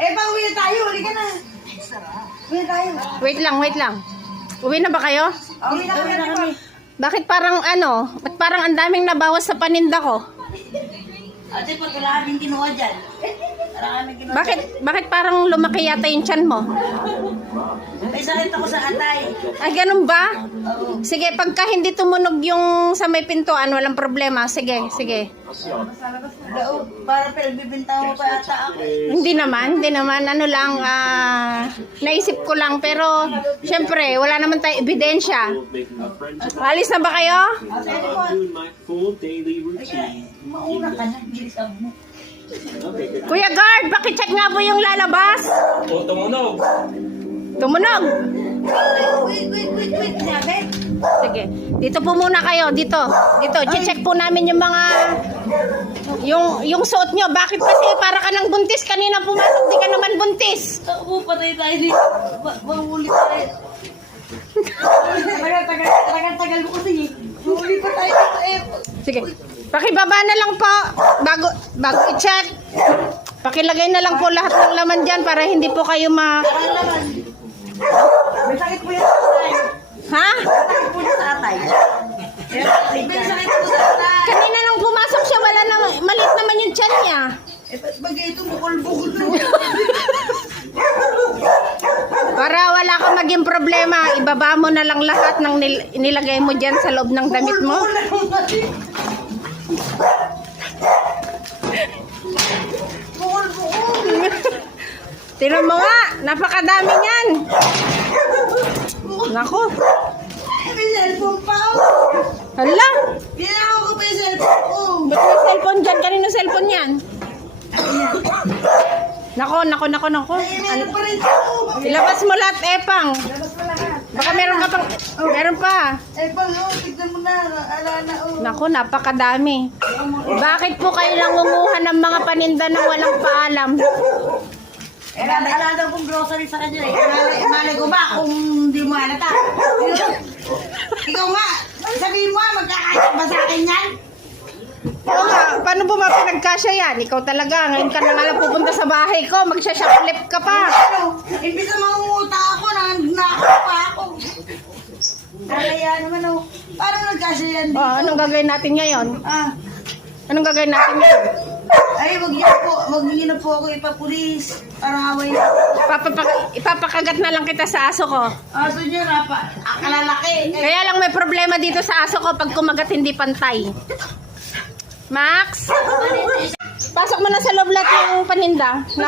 Eh, pauwi na tayo. Huli ka na. Uwi na tayo. Wait lang. Uwi na ba kayo? Uwi na kami. Bakit parang ba't parang ang daming nabawas sa paninda ko? Ate, pag wala kaming kinuha dyan. Bakit parang lumaki yata yung tiyan mo? May sakit ako sa atay. Ay, ganun ba? Oo. Sige, pagka hindi tumunog yung sa may pintuan, walang problema. Sige. Gao, para pinagbibinta mo pa ata ako. Hindi naman. Ano lang, naisip ko lang. Pero, syempre, wala naman tayong ebidensya. Alis na ba kayo? Ate, mauna ka na. Bilisan mo. Kuya Guard, pakicheck nga po yung lalabas. Tumunog. Wait. Sabi? Sige. Dito po muna kayo. Dito. Check po namin yung mga yung suot nyo. Bakit kasi para ka ng buntis? Kanina pumasok, di ka naman buntis. Oo, patay tayo dito. Mahuli tayo. Tagal mo kasi. Mahuli pa tayo sa airport. Sige. Pakibaba na lang po. Bago i-check. Pakilagay na lang po lahat ng laman dyan para hindi po kayo Parang naman. May sakit po yan sa atay. Ha? May sakit po yan sa atay. May sakit po sa atay. Kanina nung pumasok siya, wala na, maliit naman yung tiyan niya. Eh, ba't bagay ito bukol-bukol na yan? Para wala kang maging problema, ibaba mo na lang lahat ng nilagay mo dyan sa loob ng damit mo. Bukol-bukol. Tingnan mo nga, napakadami niyan. Nako. May cellphone pa ako. Hala, Ginagawa ko pa yung cellphone ko. ba't may cellphone dyan? Kanino cellphone yan? Nako. Ay, meron pa rin ako. Ilabas mo lahat, Epang. Labas mo lahat. Baka meron ka pang, meron pa. Eh, pag tignan mo na. Ala na, Nako, napakadami. Bakit po kayo nangunguha ng mga paninda ng walang paalam? Eh, ala daw kong grocery sa kanya eh. Malay ko ba kung hindi mo halata? Ikaw nga, sabihin mo magkakasya ba sa akin yan? Oo nga, paano ba mapinagkasya yan? Ikaw talaga, ngayon ka na nga lang pupunta sa bahay ko, magsha-shoplift ka pa. Ano, imbis na mangunguta ako, nangnakaw pa ako. Kaya naman ako, parang nagkasya yan dito. Oh, anong gagawin natin ngayon? Anong gagawin natin ngayon? Ay, wag niyo na po ako ipapulis. Parang away na. Ipapakagat na lang kita sa aso ko. Aso niyo na pa, akalalaki. Kaya lang may problema dito sa aso ko pag kumagat hindi pantay. Max, pasok mo na sa loob lahat ng paninda.